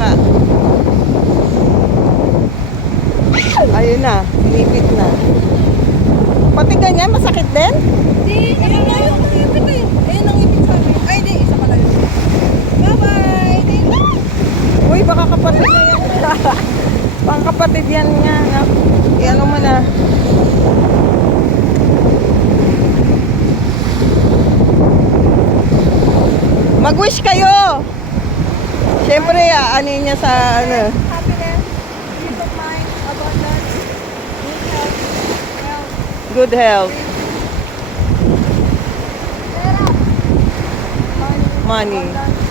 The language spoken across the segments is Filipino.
talangka. Ayun na, sinipit na. Pati ganyan, masakit din? Hindi, ayun na yung ipit eh. Ayun ang ipit sa amin. Ay, di, isa pala yun. Bye-bye! Uy, baka kapatid na yan. Pang kapatid yan nga. Iano mo na. Mag-wish kayo! Siyempre, ano niya sa ano. Happiness, peace of mind, abundance, Good good health, health. pera, Money. abundance,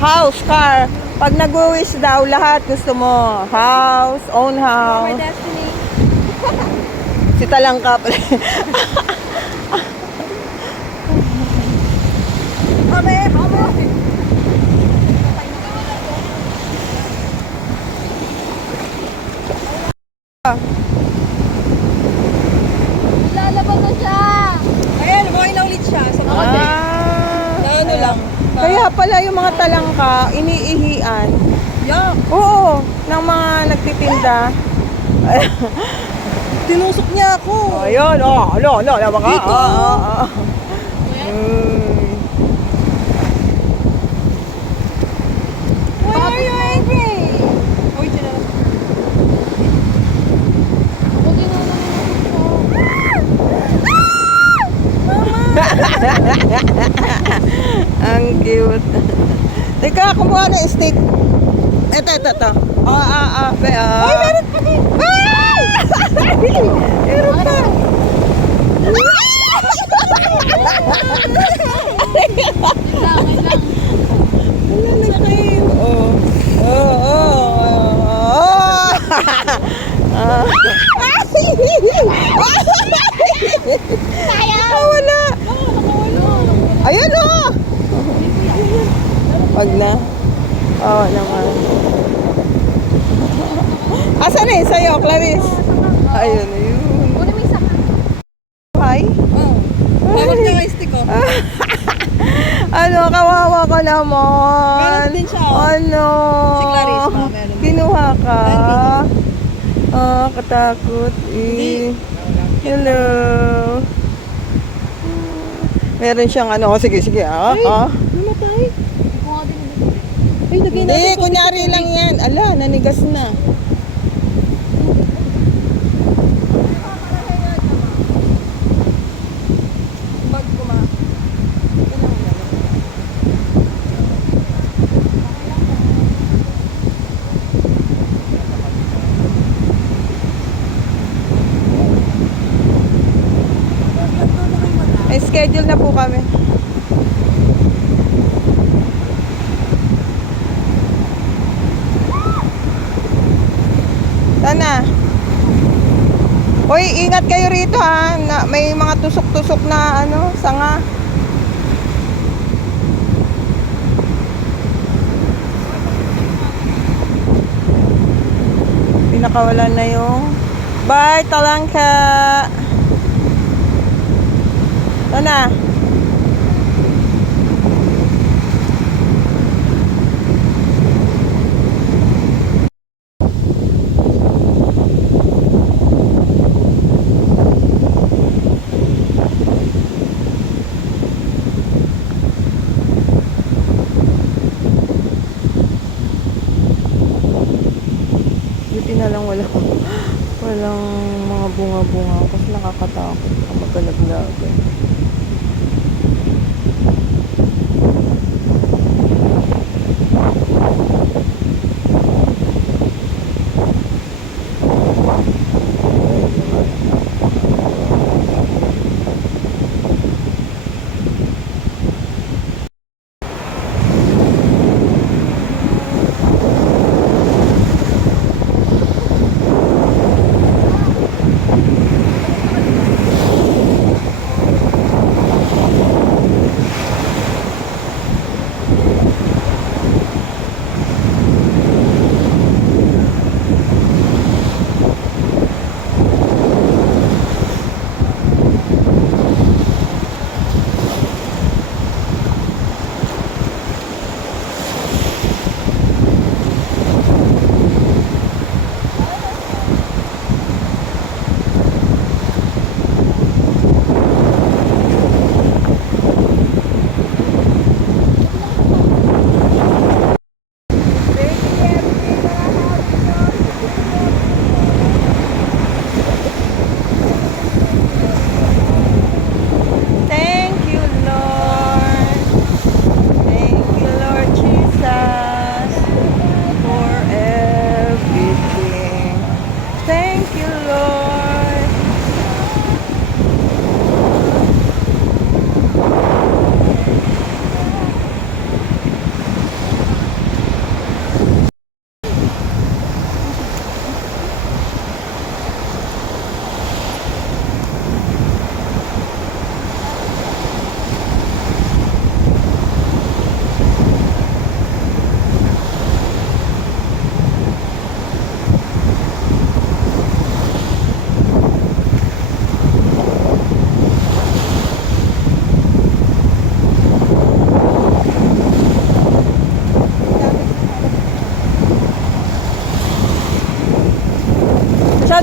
House, car. Pag nag-wish daw, lahat gusto mo. House, own my house. destiny. Si Talangka pala. Abe, abe. Lalabas na siya. Ayan, buhay na ulit siya sa mga day. Na ano lang. Kaya pala yung mga talangka, iniihian. Yeah. Oo, ng mga nagtitinda. Tinusok niya ako. Ayun, baka. Dito. Why are you angry? Uy, tinalas ko. Ako tinulong mo. Ang cute. Teka, kumuha na yung stick. Ito. Ay, meron pa din. Meron pa. Wala na kayo. Wala. Ayun o. Wag na. Oo naman. Asan eh? Sa'yo, Clarice? Ayun. Kunin mo isa ka. Hi. Oo. Bawag niya ang stick ko. Ano, kawawa ka naman. Meron din siya, oh. Ano? Si Clarice pa, meron din. Kinuha ka? Meron Ah, katakot. Hindi. Hello. Meron siyang ano. Sige. Namatay. Ay, lagay Hindi, kunyari lang yan. Ala, nanigas na. Bag ko ma. May schedule na po kami. Sana. Hoy, ingat kayo rito ha. May mga tusok-tusok na ano, sanga. Pinakawalan na yung bye, talangka. Sana. Buti na lang walang mga bunga-bunga kasi nakakatakot ka magalaglagan.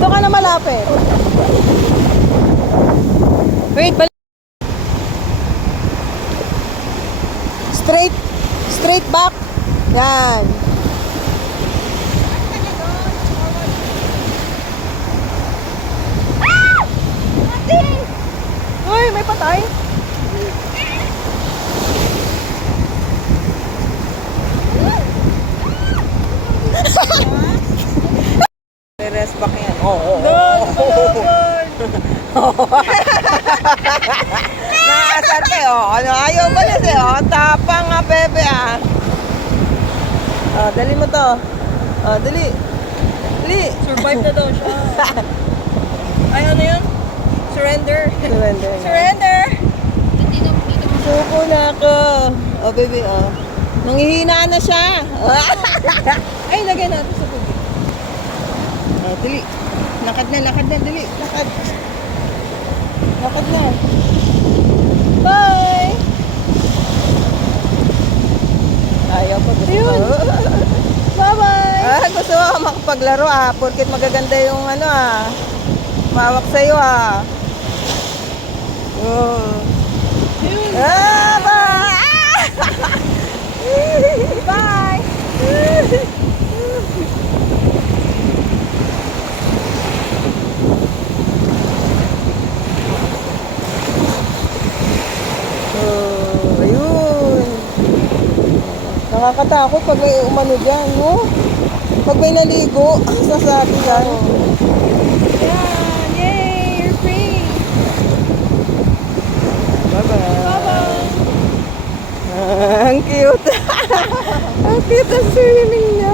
Doon ka na malapit. Wait, balik. Straight. Straight back. Yan. Uy, may patay. Rest back yan. Oo. Nakasar ka ano, ayaw balas tapang nga, bebe dali mo to. Dali. Dali. Survive na daw siya. Ay, ano yun? Surrender. Surrender. Surrender! Suko na ako. Baby, Nanghihina na siya. Ay, lagay natin sa tubig. Dali. Lakad na, dali. Lakad. Lakad na. Bye! Ayaw pa gusto ko. Bye-bye! Gusto ko makapaglaro porket magaganda yung mawak sa'yo bye! Bye! Ayun. Nakakatakot pag may umano dyan, no? Pag may naligo, sasabi yan. Yan! Yay! You're free! Bye-bye. Bye-bye! Ang cute. Ang cute ang swimming niya.